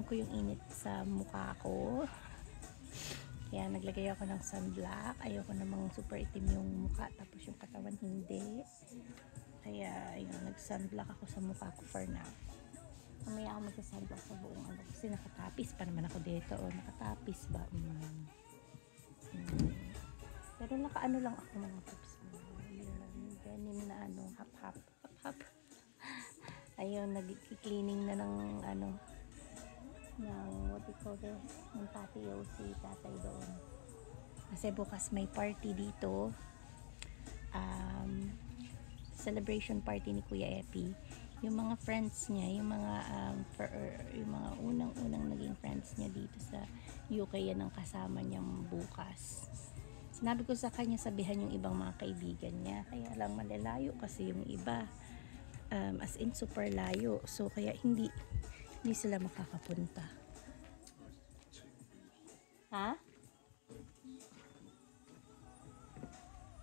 alam ko yung init sa mukha ko. Kaya naglagay ako ng sunblock. Ayoko namang super itim yung mukha tapos yung katawan hindi. Kaya ayun, nag-sunblock ako sa mukha ko for now. Mamaya ako magsa-sunblock sa buong ano kasi nakatapis pa naman ako dito. O, nakatapis ba? Pero nakaano lang ako mga tips. Denim na ano, hap-hap. Ayun, nag-cleaning na ng ano, ng what do you call this, ng patio si tatay doon. Kasi bukas may party dito. Celebration party ni Kuya Epi. Yung mga friends niya, yung mga unang-unang naging friends niya dito sa UK, yan ang kasama niyang bukas. Sinabi ko sa kanya sabihan yung ibang mga kaibigan niya, kaya lang malalayo kasi yung iba, as in super layo, so kaya hindi sila makakapunta. Ha?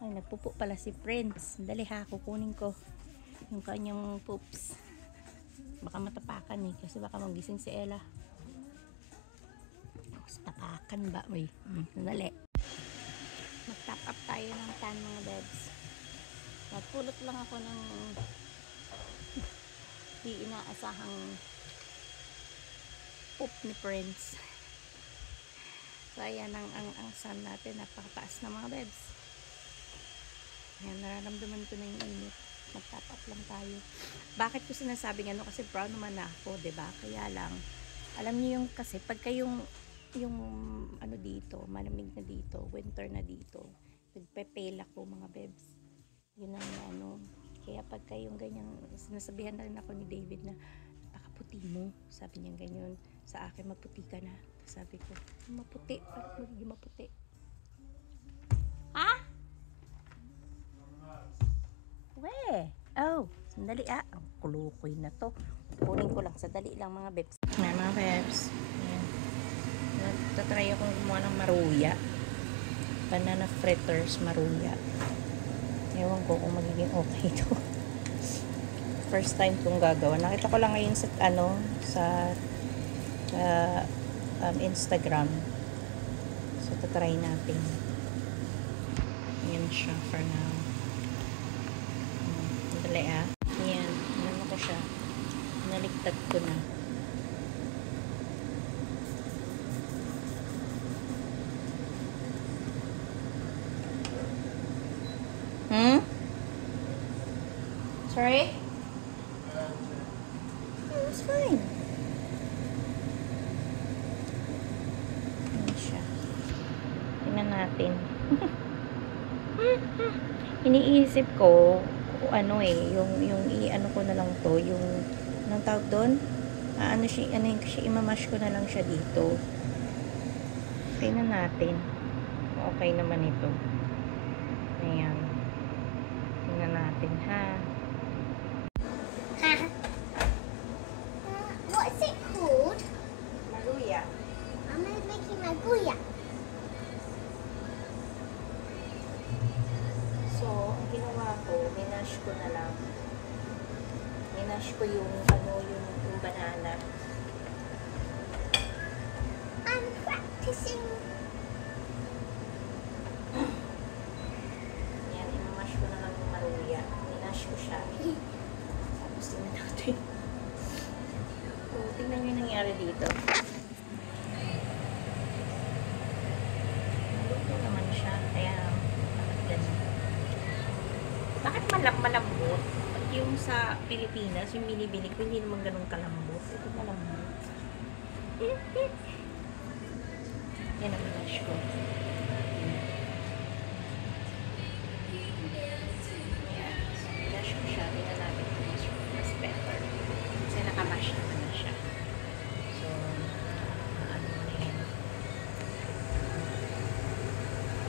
Ay, nagpupo pala si Prince. Dali ha, kukunin ko yung kanyang poops. Baka matapakan eh, kasi baka magising si Ella. Tapakan ba? Uy, dali. Mag-top up tayo ng tan mga bebs. Nagpulot lang ako ng di inaasahang poop ni Prince. So ayan ang sun natin, napakataas na mga bebs. Ayan, nararamdaman ko na yung init. Mag-top up lang tayo. Bakit ko sinasabing ano? Kasi brown naman na ako, diba? Kaya lang, alam niyo yung kasi pagka yung ano dito, malamig na dito, winter na dito, nagpe-pale ako mga bebs. Yun ang ano. Kaya pagka yung ganyan, sinasabihan na rin ako ni David na napakaputi mo. Sabi niya ganyan sa akin, maputi ka na. Sabi ko, maputi, parang magiging maputi. Ha? We! Oh, sandali ang kulukoy na to. Kunin ko lang, sandali lang mga bebs. Ayan mga bebs. Ayan. Nagtatry akong gumawa ng maruya. Banana fritters maruya. Ewan ko kung magiging okay to. First time kong gagawa. Nakita ko lang ngayon sa sa Instagram. So tatry natin. Ayan siya for now. Dali ayan, ano ko siya, naligtad ko na. Sorry? Oh, it's fine. Ayan siya. Tingnan natin. Iniisip ko ano yung i-ano ko na lang to, yung anong tawag doon? Imamash ko na lang siya dito. Tingnan natin. Okay naman ito. Ayan. Tingnan natin ha. What's it called? Maruya. I'm making maruya. So, ang ginawa ko, minash ko na lang. Minash ko yung banana. I'm practicing. Yan, imamash ko na lang yung maruya. Minash ko siya. Tapos tingnan natin. So, tingnan nyo yung nangyari dito. Maluto naman siya. Kaya, bakit malambot? Yung sa Pilipinas, yung binibili ko, hindi naman ganun kalambot. Ito malambot. Yan ang minash ko. Yan. So, minash ko siya. Tingnan natin kung mas better. Kasi nakamash naman na siya. So, ano na yan.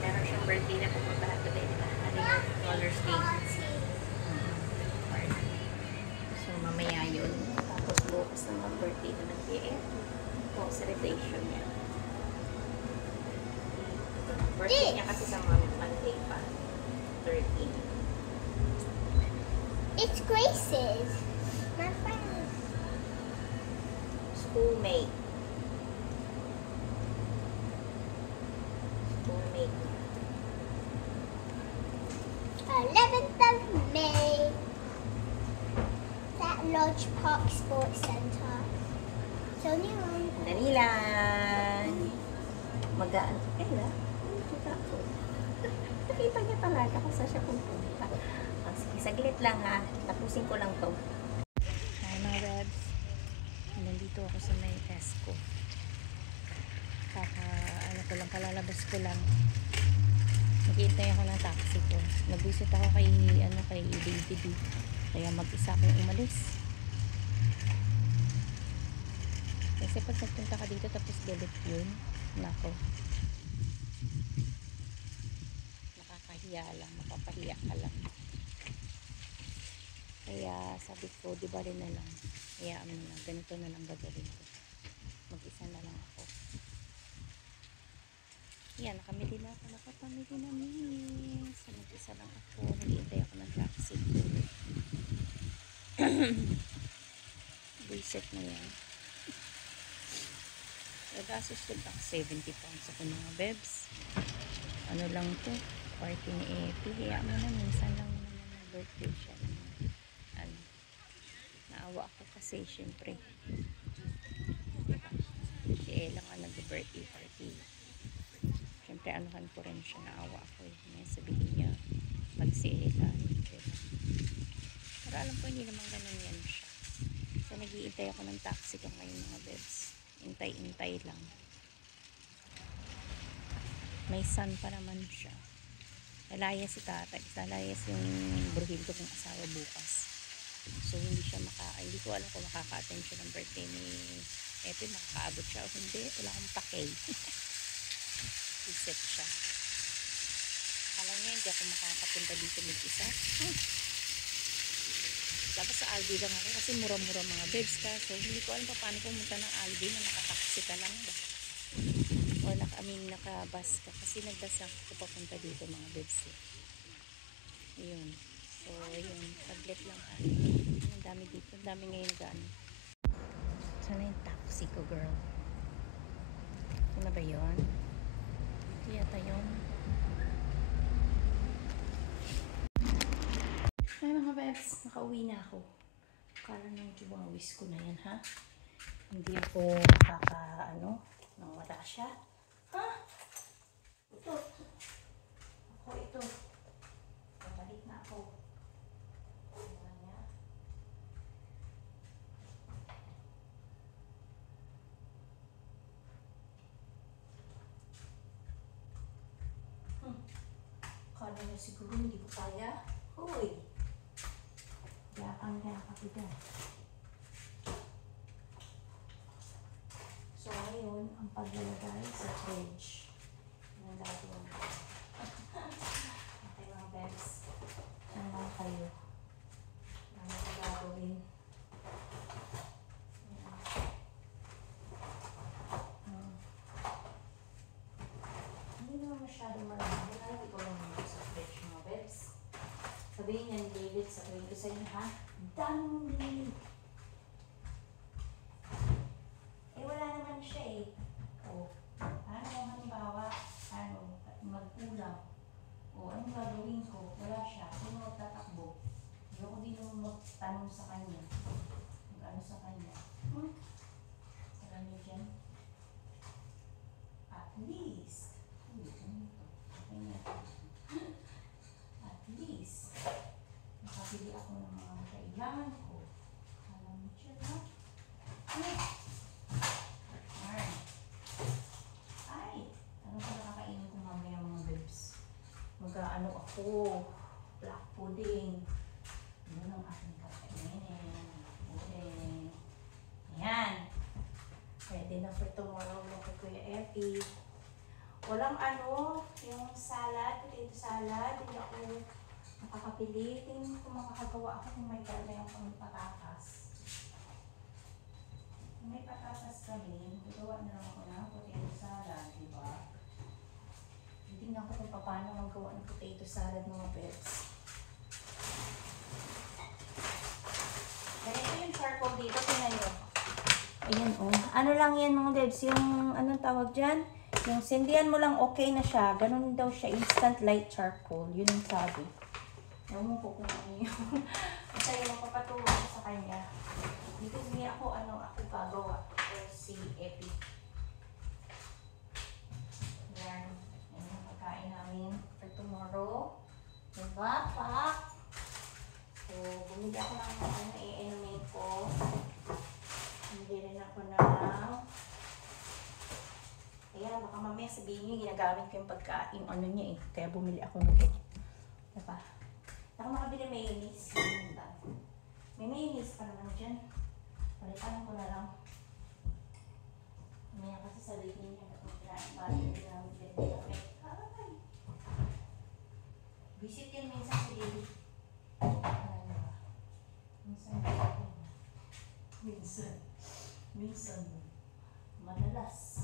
Meron siyang birthday na pupuntahan today, diba? Ano yung roller skates? So, mamaya yun. Tapos, bukas naman birthday naman kaya celebration niya. Birthday niya kasi sa Monday pa. 13. It's Grace's. My friend. Schoolmate. Lodge Park Sports Centre. So new. Dali lang. Magaan. Kaya, kita ko. Nakita niya talaga kung saan siya pupunta. Oh, sige, saglit lang ha. Tapusin ko lang to. Hi mga bebs. Nandito ako sa may Tesco. Kalalabas ko lang. Naghihintay ako ng taxi ko. Nag-visit ako kay David. Kaya mag-isa akong umalis. Kasi pag nagpunta ka dito tapos galit yun, nako. Nakakahiya lang, mapapahiya ka lang. Kaya sabi ko, di ba rin na lang. Hayaan mo na, ganito na lang gagawin ko. Mag-isa na lang ako. Yan, nakapamili na miss. So, mag-isa lang ako. Naghihintay ako ng taxi. Reset na yan. Nagasos ko lang 70 pounds ako mga bebs. Ano lang to? Party ni Epi. Kaya mo na, minsan lang naman na birthday siya. Ano, naawa ako kasi syempre. Si Ella nga nag-birthday party. Syempre anuhan ko rin siya, naawa ako eh. May sabihin niya, pag si Ella, pero alam ko hindi naman ganun yan siya. So nag-iintay ako ng taxi ko ngayon mga bebs. Intay lang. May sun pa naman siya. Lalayas si tatay. Lalayas yung bruhildo kong asawa bukas. So hindi ko alam kung makaka-attend siya ng birthday ni Epi. Makakaabot siya o hindi. Wala akong pakay. Reset siya. Alam niya hindi ako makakapunta dito mag-isa. Tapos sa Aldi lang ako kasi mura-mura mga bebs ka. So hindi ko alam pa paano pumunta ng Aldi na nakataksi ka lang ba. O nakabus ka. Kasi nagbus ako papunta dito mga bebs. Yun. So yun. Tablet lang. Ang dami dito. Ang dami ngayon gano'n. Sana yung taxi ko girl. Ano ba yun? Ito yata yun. Ay mga bebs, nakauwi na ako. Akala nang wish ko na yan ha. Hindi ako nang wala siya. Ha? Ito. Ito. Babalik na ako. Wala niya. Akala niya siguro hindi ko kaya. Hoy! Yakang so ngayon ang paglalagay sa fridge ng gagawin ko. Okay mga bebs, ano lang kayo, ano ko gagawin. Hindi naman masyado marami. Lalagay ko lang muna sa fridge mga bebs. Sabihin niya ni David, sabihin ko sa inyo ha, dami mong binili. Eh wala naman siya eh. O, halimbawa, magkulang. O, anong gagawin ko? Wala siya. Sino magtatakbo? Hindi ako din naman magtanong sa kanya. Mag-ano sa kanya. Alam niyo dyan? At least. At least. Nakabili ako ng mga kailangan ko. Alam niyo dyan ha? Mag-ano ako, black pudding. Yun ang aking kakainin. Pudding. Ayan. Pwede na for tomorrow ng kay Kuya Epi. Walang yung salad, potato salad. Hindi ako nakakapili. Tingin ko makakagawa ako kung may karne yung pang patatas. Kung may patatas kami, gagawa na lang ako ng potato salad, diba? Tingnan ko kung paano magawa ng potato salad mga bebs. Ganito yung charcoal dito, tingnan nyo. Ayan o. Ano lang yan mga bebs, yung anong tawag dyan? Yung sindihan mo lang okay na siya. Ganun daw siya, instant light charcoal. Yun ang sabi. Ewan ko kung ano yun. Basta yung mapapatulong ko sa kanya. Bumili ako ng mga naiinumin ko. Bumili rin ako ng... Ayan, baka mamaya sabihin niyo, ginagamit ko yung pagkain, ano niya eh. Kaya bumili ako ng ito. Diba? Ako makabili mayonnaise. May mayonnaise pa naman dyan. Palitan ko na lang. Mamaya kasi sabihin niya, bakit hindi namin ginagamit. Ay! Visit yan minsan si Lily. Minsan. Madalas.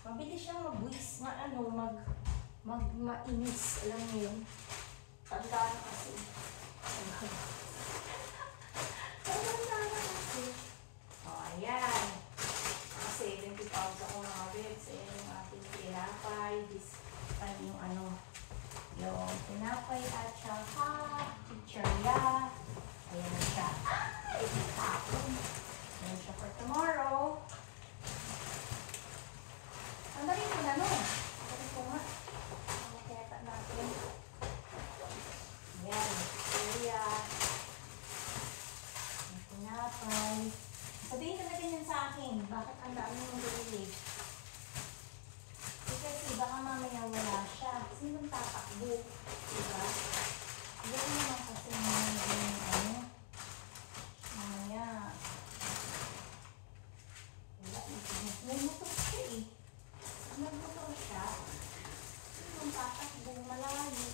Mabilis siyang mag-buwis, mainis. Alam mo yun? Tanda na kasi. Tanda na kasi. O, ayan. Kasi 70 pounds ako mga beds. Ayan yung ating tinapay. Yung yung tinapay at saka chichirya. Ayan na siya. Ayan siya for tomorrow. Ang dali ko na no. Dali ko nga. Ang keta natin. Ayan. Chichirya. Ang tinapay. Sabihin talaga niyan sa akin. Bakit ang dami mong bumili? Kasi baka mamaya wala siya. Sinong tatakbo? Diba? Diyan naman kasi mamaya. Wala. May motor siya eh. Nagmotor siya. Sinong tatakbo? Malayo.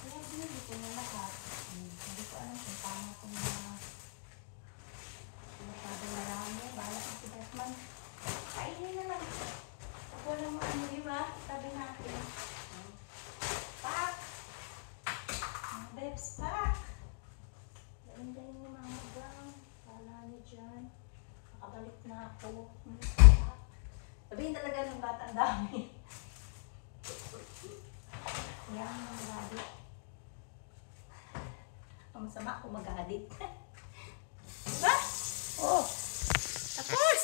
Kaya binili ko na lahat. Hindi ko alam kung tama ko na masyadong marami. Bahala ang si Batman. Kainin na lang. Walang ano, diba? Tabi natin. Pak! Mga bebs, pak! Galing-galing ni Mama Gang. Kala niyo dyan. Nakabalik na ako. Pak! Sabihin talaga ng batang dami. Yan, mga gadit. Ang masama ako mag-gadit. Diba? Oh! Tapos!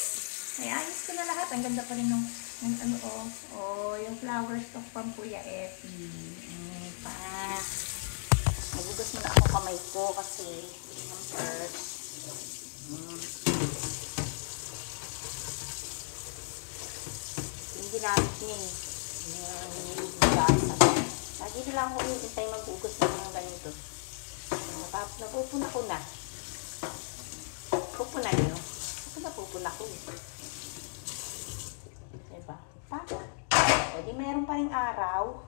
Ay, ayos ko na lahat. Ang ganda pa rin nung yung flowers of Pampuya Epi. Pa. Magugas muna ako kamay ko kasi yung first. Yung ginamit niya eh. Yung niligugasan. Lagi na lang ako hintay magugas ng mga ganito. Napupuna ko na. Pupuna niyo. Ako napupuna ko eh. Diba? Pa? O di mayroon pa rin araw.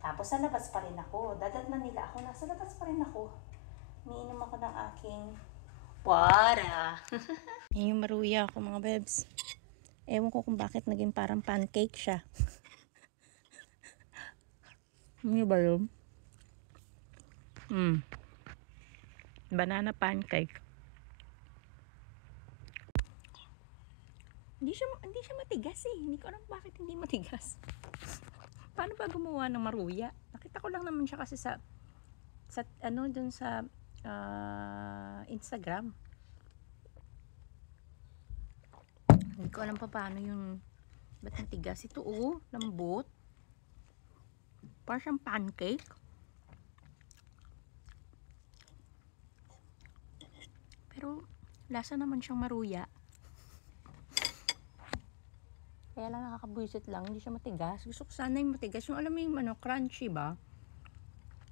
Tapos sa labas pa rin ako. Dadatnan nila ako. Nasa labas pa rin ako. Umiinom ako ng aking para. Yan yung maruya ako mga bebs. Ewan ko kung bakit naging parang pancake siya. Ano ba yun? Banana pancake. Hindi siya matigas eh. Hindi ko alam bakit hindi matigas. Paano ba gumawa ng maruya? Nakita ko lang naman siya kasi sa dun sa Instagram. Hindi ko alam pa paano yung ba't matigas. Ito lambot. Parang siyang pancake. Pero lasa naman siyang maruya. Kaya lang nakakabwisit lang, hindi siya matigas. Gusto ko sana yung matigas. Yung alam mo yung crunchy ba?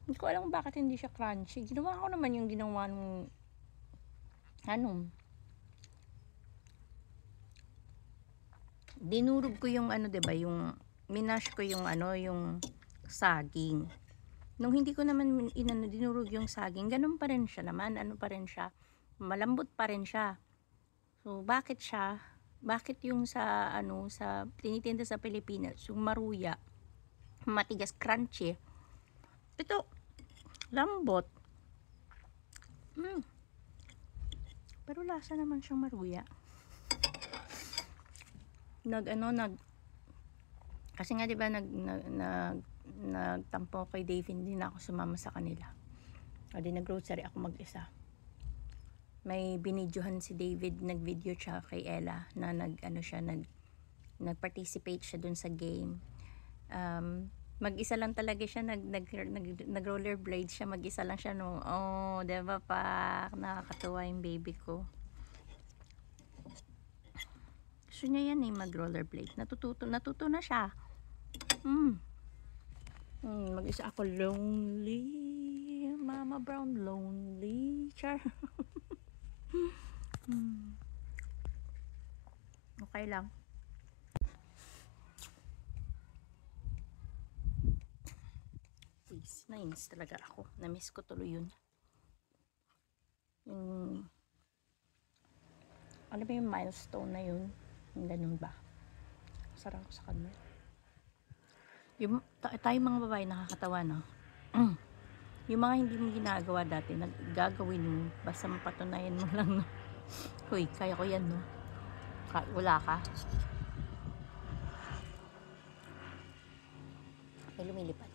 Hindi ko alam bakit hindi siya crunchy. Ginawa ko naman yung ginawa nung dinurog ko yung diba, yung minash ko yung yung saging. Nung hindi ko naman dinurog yung saging, ganun pa rin siya naman. Ano pa rin siya? Malambot pa rin siya. So, bakit yung sa sa tinitinda sa Pilipinas, yung maruya, matigas, crunchy. Ito, lambot. Pero lasa naman siyang maruya. Kasi nga 'di ba nagtampo kay David, hindi na ako sumama sa kanila. O di nag-grocery ako mag-isa. May binidyohan si David, nag-video siya kay Ella na nag-participate siya dun sa game. Mag-isa lang talaga siya, nag-rollerblade siya, mag-isa lang siya, no. Oh, diba pa, nakakatuwa yung baby ko. Gusto niya yan mag-rollerblade. Natuto na siya. Mag-isa ako, lonely. Mama Brown, lonely. Char. Okay lang. Nainis talaga ako. Na-miss ko tuloy yun. Yung, ano ba yung milestone na yun? Yung ganun ba? Sarang ko sa kanya. Yung, tayo mga babae nakakatawa, no? Yung mga hindi mo ginagawa dati, gagawin mo. Basta mapatunayan mo lang, no? Huy, kaya ko yan, no? Wala ka. May lumilipad.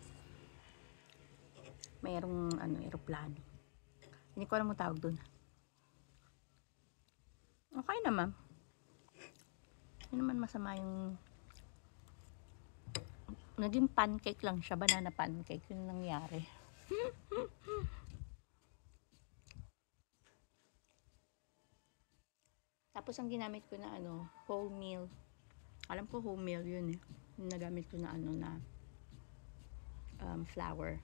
Mayroong eroplano. Hindi ko alam mo tawag dun. Okay naman. Hindi naman masama yung naging pancake lang siya, banana pancake yung nangyari. Tapos ang ginamit ko na wholemeal. Alam ko wholemeal yun eh. Yung nagamit ko na flour.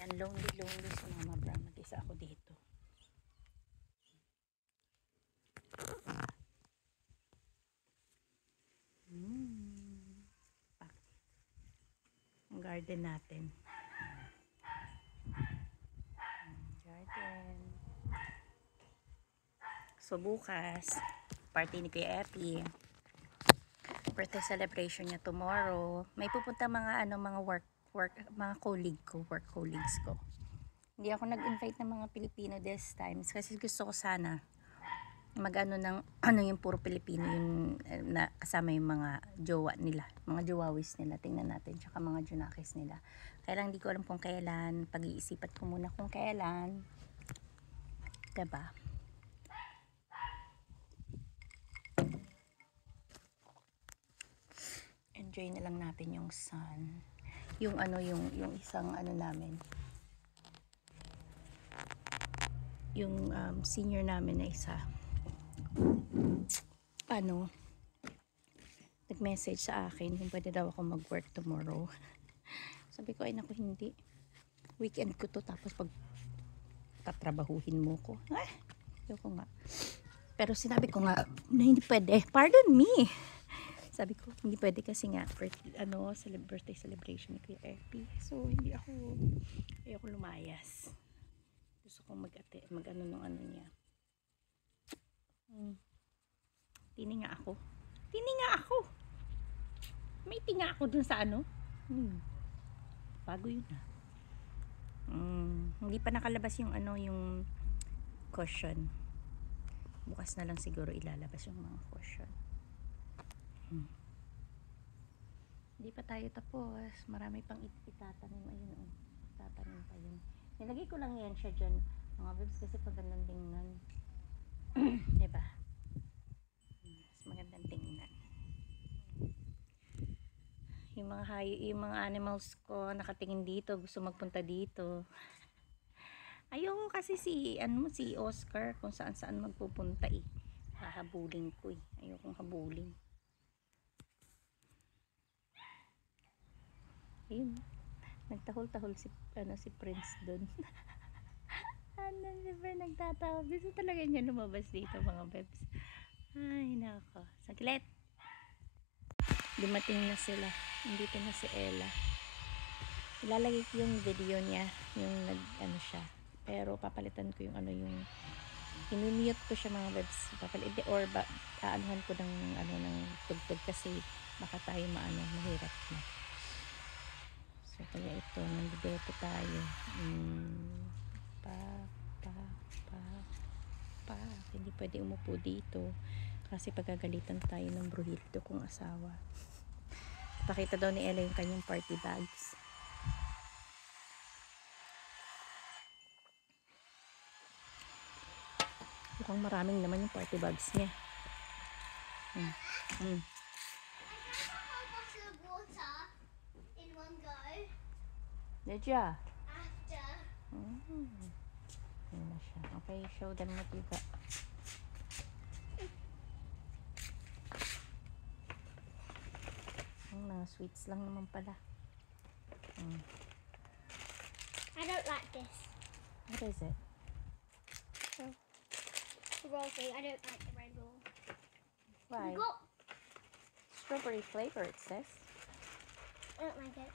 Ayan, lonely si Mama Brown. Mag-isa ako dito. Ang garden natin. Garden. So bukas, party ni Kuya Epi. Birthday celebration niya tomorrow. May pupunta mga mga work colleagues ko. Hindi ako nag-invite ng mga Pilipino this time kasi gusto ko sana ng yung puro Pilipino yung na kasama yung mga jowa nila, mga jowawis nila, tingnan natin, tsaka mga junakis nila. Kaya lang hindi ko alam kung kailan, pag-iisipan ko muna kung kailan, diba? Enjoy na lang natin yung sun, yung isang namin, yung senior namin na isa, nag-message sa akin kung pwede daw ako mag-work tomorrow. Sabi ko, ay naku, hindi, weekend ko to, tapos pag tatrabahuhin mo ko, ayoko nga. Pero sinabi ko nga na hindi pwede, pardon me, sabi ko hindi pwede kasi nga birthday celebration ni Kuya Epi. So hindi ayoko lumayas. Gusto kong niya. Tininga ako. May tinga ako dun sa bago yun hindi pa nakalabas yung yung cushion. Bukas na lang siguro ilalabas yung mga cushion. Hindi pa tayo tapos. Marami pang itatanim. Ayun tatanim pa yun. Nilagay ko lang yan siya dyan mga bibs kasi pagandang tingnan. Diba? Mas magandang tingnan. Yung mga animals ko nakatingin dito, gusto magpunta dito. Ayoko kasi si Oscar kung saan magpupunta eh. Hahabulin ko eh. Ayokong habulin. Ayun. Nagtahol-tahol si Prince doon. Nagtatawag. Gusto talaga niya lumabas dito mga bebs. Ay nako. Saglit. Dumating na sila. Nandito na si Ella. Ilalagay ko yung video niya. Yung siya. Pero papalitan ko yung i-mute ko siya mga bebs. Papalitan or aanuhan ko ng tugtog kasi baka tayo mahirap na. So kaya ito, nandito tayo. Hindi pwede umupo dito kasi pagagalitan tayo ng bruhito kong asawa. Pakita daw ni Ella yung kanyang party bags. Mukhang maraming naman yung party bags niya. Mm. Mm. I drank a whole bottle of water in one go Did ya? after. Yun na siya. Okay, show them what you got. Mga sweets lang naman pala. I don't like this. What is it? The roll thing. I don't like the red roll. Why? We got. Strawberry flavor, it says. I don't like it.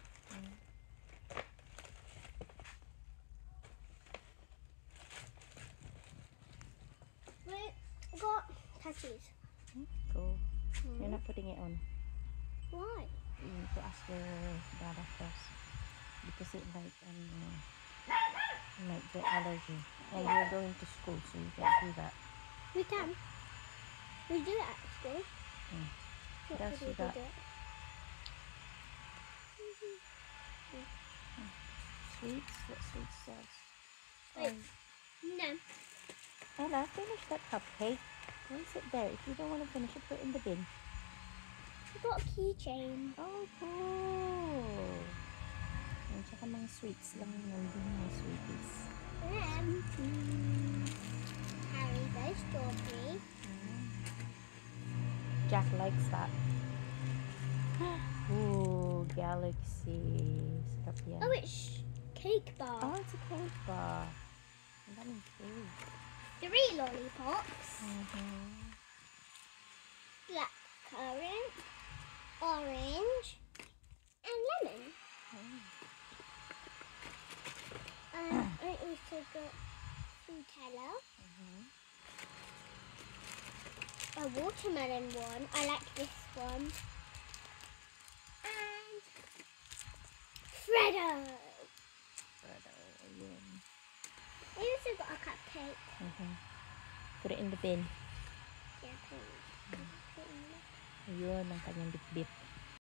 We got tattoos. Cool. You're not putting it on. Why? You need to ask your dad first. Because it might get allergy. And you're going to school, so you can't do that. We can. We do it at school. What else do you got? do it. Sweets? What sweets does? Wait. No. Ella, finish that cupcake. Why is it there? If you don't want to finish it, put it in the bin. We got a keychain. Oh, cool. At saka mga sweets lang nandun, mga sweeties. Haribo strawberry. Jack likes that. Ooh, Galaxy. Sarap yan. Oh, it's cake bar. Oh, it's a cake bar. Ang daming cake. 3 lollipops. Black currant, orange, and lemon. I also got Nutella. A watermelon one. I like this one. And Freddo. Ayun. I also got a cupcake. Put it in the bin. Yeah, please. Ayun, ang kanyang bit-bit.